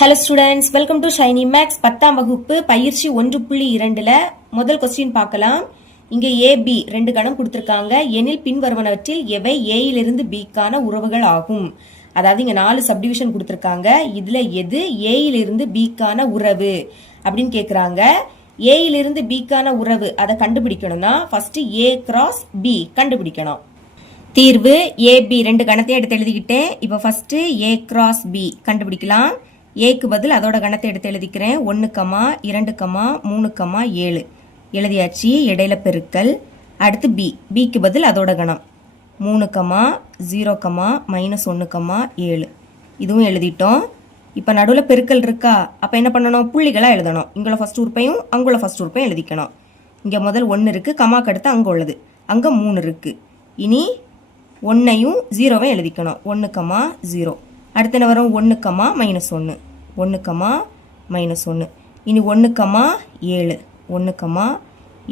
Hello students, welcome to Shiny Max 10ஆம் வகுப்பு பயிற்சி 1.2ல முதல் கொஸ்டின் பார்க்கலாம். இங்கே ஏபி ரெண்டு கணம் கொடுத்துருக்காங்க. எனில் பின்வருவனவற்றில் எவை ஏயிலிருந்து பிக்கான உறவுகள் ஆகும். அதாவது இங்கே 4 சப்டிவிஷன் கொடுத்துருக்காங்க. இதுல எது ஏயிலிருந்து பிக்கான உறவு அப்படின்னு கேட்குறாங்க. ஏயிலிருந்து பிக்கான உறவு அதை கண்டுபிடிக்கணும்னா ஃபர்ஸ்ட் ஏ கிராஸ் பி கண்டுபிடிக்கணும். தீர்வு ஏபி ரெண்டு கணத்தையும் எடுத்து எழுதிக்கிட்டேன். இப்போ ஃபர்ஸ்ட் ஏ கிராஸ் பி கண்டுபிடிக்கலாம். ஏக்கு பதில் அதோட கணத்தை எடுத்து எழுதிக்கிறேன். 1, 2, 3, 7 எழுதியாச்சு. இடையில பெருக்கல். அடுத்து பி, பிக்கு பதில் அதோட கணம் 3, 0, -1, 7 இதுவும் எழுதிட்டோம். இப்போ நடுவில் பெருக்கல் இருக்கா? அப்போ என்ன பண்ணணும்? புள்ளிகளாக எழுதணும். இங்குள்ள ஃபர்ஸ்ட் உறுப்பையும் அங்குள்ள ஃபர்ஸ்ட் உறுப்பையும் எழுதிக்கணும். இங்கே முதல் 1 இருக்குது, கமாக்கு அடுத்து அங்கே உள்ளது, அங்கே 3 இருக்குது. இனி 1ஐயும் 0வையும் எழுதிக்கணும். 1, 0 அடுத்து என்ன வரும்? 1, -1 1, -1 இனி 1, 7 1,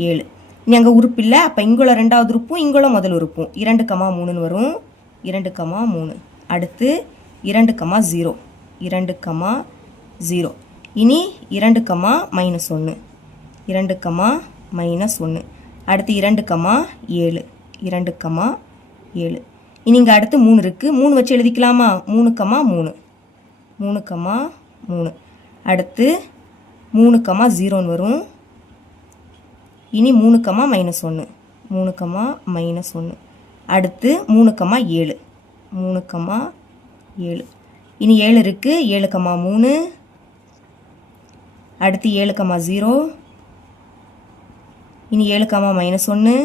7 இனி அங்கே உறுப்பு இல்லை. அப்போ இங்குள்ள ரெண்டாவது உறுப்பும் இங்குள்ள முதல் உறுப்பும் 2, 3 வரும். 2, 3 அடுத்து 2, 0 2, 0 இனி 2, -1 2, -1 அடுத்து 2, 7 2, 7 இனி இங்கே அடுத்து 3 இருக்குது. 3 வச்சு எழுதிக்கலாமா? 3, 3 3 அடுத்து 3, 0 வரும். இனி 3, -1 3, -1 அடுத்து 3, 7 3, 7 இனி 7 இருக்குது. 7, 3 அடுத்து 7, 0 இனி 7, -1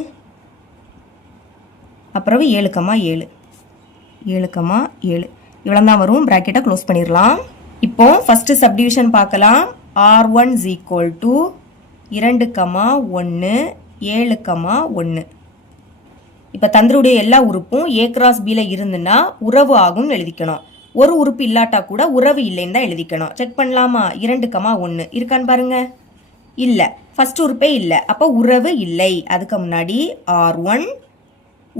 அப்புறம் 7, 7 7 இவ்வளோ தான் வரும். பிராக்கெட்டை க்ளோஸ் பண்ணிடலாம். இப்போ ஃபர்ஸ்ட் சப்டிவிஷன் பார்க்கலாம். R1 = 2, 1 7, 1 இப்போ தந்தருடைய எல்லா உறுப்பும் ஏ கிராஸ் பியில் இருந்துன்னா உறவு ஆகும்னு எழுதிக்கணும். ஒரு உறுப்பு இல்லாட்டா கூட உறவு இல்லைன்னு தான் எழுதிக்கணும். செக் பண்ணலாமா? 2, 1 இருக்கான்னு பாருங்க. இல்லை, ஃபர்ஸ்ட் உறுப்பே இல்லை, அப்போ உறவு இல்லை. அதுக்கு முன்னாடி R1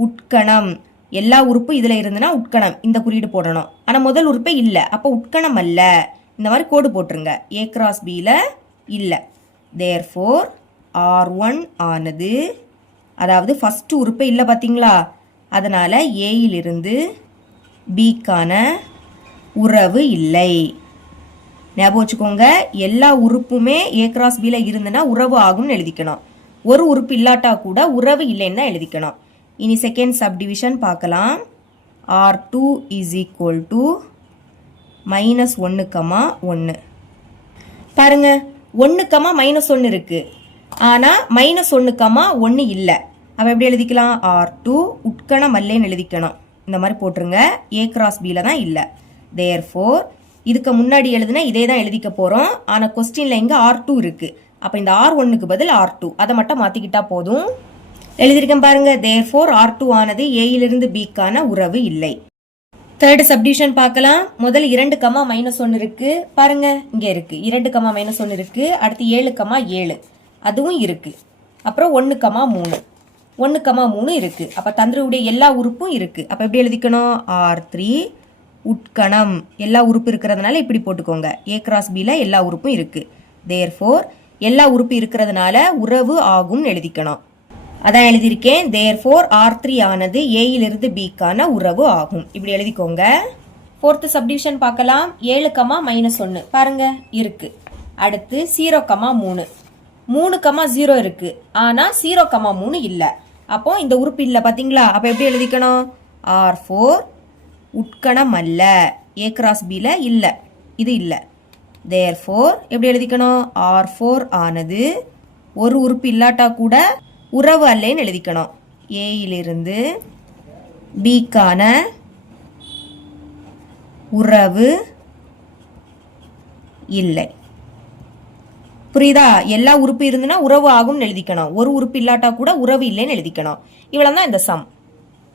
உட்கணம். எல்லா உறுப்பு இதில் இருந்துன்னா உட்கணம் இந்த குறியீடு போடணும். ஆனால் முதல் உறுப்பே இல்லை, அப்போ உட்கணம் அல்ல. இந்த மாதிரி கோடு போட்டுருங்க. ஏ கிராஸ் பியில் இல்லை. தேர்ஃபோர் R1 ஆனது, அதாவது ஃபர்ஸ்ட் உறுப்பே இல்லை பார்த்தீங்களா, அதனால் ஏயிலிருந்து பிக்கான உறவு இல்லை. ஞாபகம் வச்சுக்கோங்க, எல்லா உறுப்புமே ஏ கிராஸ் பியில் இருந்துன்னா உறவு ஆகும்னு எழுதிக்கணும். ஒரு உறுப்பு இல்லாட்டா கூட உறவு இல்லைன்னு தான் எழுதிக்கணும். இனி செகண்ட் சப்டிவிஷன் பார்க்கலாம். R2 = -1, 1 பாருங்க. 1, -1 இருக்கு, ஆனால் -1, 1 இல்லை. அப்போ எப்படி எழுதிக்கலாம்? R2 உட்கணம் அல்லேன்னு எழுதிக்கணும். இந்த மாதிரி போட்டுருங்க. ஏ கிராஸ் பியில் தான் இல்லை. தேர்ஃபோர் இதுக்கு முன்னாடி எழுதுனா இதே தான் எழுதிக்க போகிறோம். ஆனால் கொஸ்டினில் இங்கே R2 இருக்கு. அப்போ இந்த R1க்கு பதில் R2 அதை மட்டும் மாற்றிக்கிட்டா போதும். எழுதியிருக்கேன் பாருங்க. தேர்ஃபோர் R2 ஆனது ஏயிலிருந்து பிக்கான உறவு இல்லை. தேர்ட் சப்டிவிஷன் பார்க்கலாம். முதல் 2, -1 இருக்கு பாருங்க. இங்கே இருக்கு 2, -1 இருக்கு. அடுத்து 7, 7 அதுவும் இருக்கு. அப்புறம் 1, 3 1, 3 இருக்கு. அப்போ தந்திரவுடைய எல்லா உறுப்பும் இருக்கு. அப்போ எப்படி எழுதிக்கணும்? R3 உட்கணம். எல்லா உறுப்பு இருக்கிறதுனால இப்படி போட்டுக்கோங்க. ஏ கிராஸ் பியில் எல்லா உறுப்பும் இருக்கு. தேர்ஃபோர் எல்லா உறுப்பு இருக்கிறதுனால உறவு ஆகும்னு எழுதிக்கணும். அதான் எழுதியிருக்கேன். தேர்ஃபோர் R3 ஆனது ஏயிலிருந்து பிக்கான உறவு ஆகும். இப்படி எழுதிக்கோங்க. ஃபோர்த் சப்டிவிஷன் பார்க்கலாம். 7, -1 பாருங்க இருக்கு. அடுத்து 0, 3 3, 0 இருக்கு, ஆனால் 0, 3 இல்லை. அப்போ இந்த உறுப்பு இல்லை பார்த்தீங்களா? அப்போ எப்படி எழுதிக்கணும்? R4 உட்கணம் அல்ல. ஏ கிராஸ் பியில் இல்லை, இது இல்லை. தேர்ஃபோர் எப்படி எழுதிக்கணும்? R4 ஆனது ஒரு உறுப்பு இல்லாட்டா கூட உறவு அல்லேன்னு எழுதிக்கணும். ஏயிலிருந்து பிக்கான உறவு இல்லை. புரியுதா? எல்லா உறுப்பு இருந்துன்னா உறவு ஆகும்னு எழுதிக்கணும். ஒரு உறுப்பு இல்லாட்டா கூட உறவு இல்லைன்னு எழுதிக்கணும். இவ்வளவு தான் இந்த சம்.